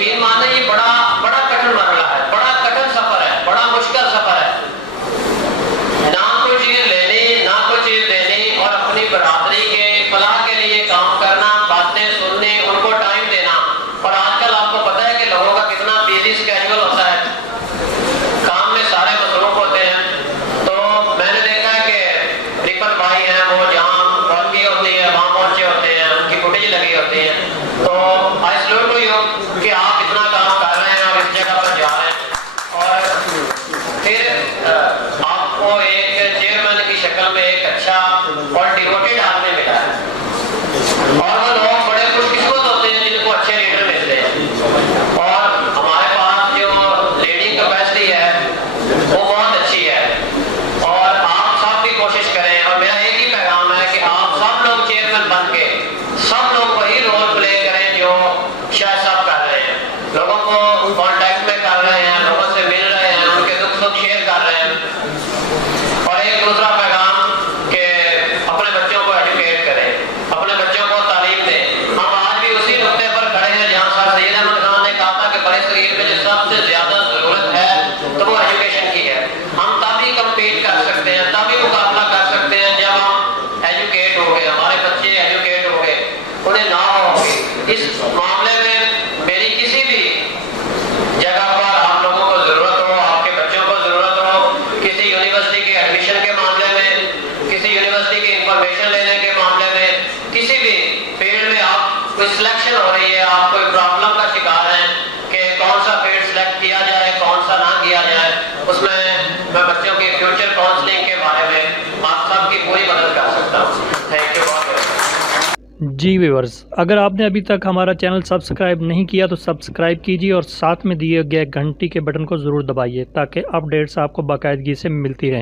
यकीन माने ये बड़ा बड़ा कठिन मरहला है, बड़ा कठिन सफर है, बड़ा मुश्किल सफर है। ना कोई चीज लेनी, ना कोई चीज देनी, और अपनी बरादरी के फलाह के लिए काम करना, बातें सुननी, उनको टाइम देना। और आजकल आपको पता है कि लोगों का कितना बिजी स्केड्यूल होता है, काम में सारे मसरूफ होते हैं। तो मैंने देखा है कि रिपन भाई हैं, वो जहाँ पहुंची होती है वहाँ पहुंचे होते हैं, उनकी फुटेज लगी होती है। तो आई सैल्यूट टू यू कि आप इतना काम कर रहे हैं, आप इस जगह पर जा रहे हैं। और फिर आपको एक चेयरमैन की शक्ल में एक अच्छा और डिवोटेड आदमी मिला है, और वो लोग बड़े खुशकिस्मत होते हैं जिनको अच्छे लीडर मिलते हैं। और हमारे पास जो लीडिंग कैपेसिटी है वो बहुत अच्छी है, और आप सब भी कोशिश करें। और मेरा एक ही पैगाम है कि आप सब लोग चेयरमैन बन के सब लोग वही रोल प्ले करें जो शाह साहब कर रहे हैं, लोगों को कांटेक्ट में कर रहे हैं, लोगों से मिल रहे हैं, उनके दुख सुख शेयर कर रहे हैं। और एक दूसरा पैगाम कि अपने बच्चों को एजुकेट करें, अपने बच्चों को तालीम दें। हम आज भी उसी नुक्ते पर खड़े हैं जहाँ सर सैयद अहमद खान ने कहा था कि बड़े शरीर में जो सबसे ज्यादा जरूरत है तो वो एजुकेशन की है। हम तभी कम्पीट कर सकते हैं, तभी मुकाबला कर सकते हैं जब हम एजुकेट हो गए, हमारे बच्चे एजुकेट हो गए, उन्हें ना होगी। इस मामले में मेरी किसी भी जगह पर आप लोगों को जरूरत हो, आपके बच्चों को जरूरत हो, किसी यूनिवर्सिटी के एडमिशन के मामले में, किसी यूनिवर्सिटी की इंफॉर्मेशन लेने के मामले में, किसी भी फील्ड में आप कोई सिलेक्शन हो रही है, आप कोई प्रॉब्लम का शिकार हैं कि कौन सा फील्ड सिलेक्ट किया जाए, कौन सा ना किया जाए, उसमें मैं बच्चों के फ्यूचर काउंसलिंग के बारे में आप सबकी पूरी मदद कर सकता हूँ। थैंक यू बहुत बहुत। जी व्यूअर्स, अगर आपने अभी तक हमारा चैनल सब्सक्राइब नहीं किया तो सब्सक्राइब कीजिए और साथ में दिए गए घंटी के बटन को ज़रूर दबाइए ताकि अपडेट्स आपको बाकायदगी से मिलती रहें।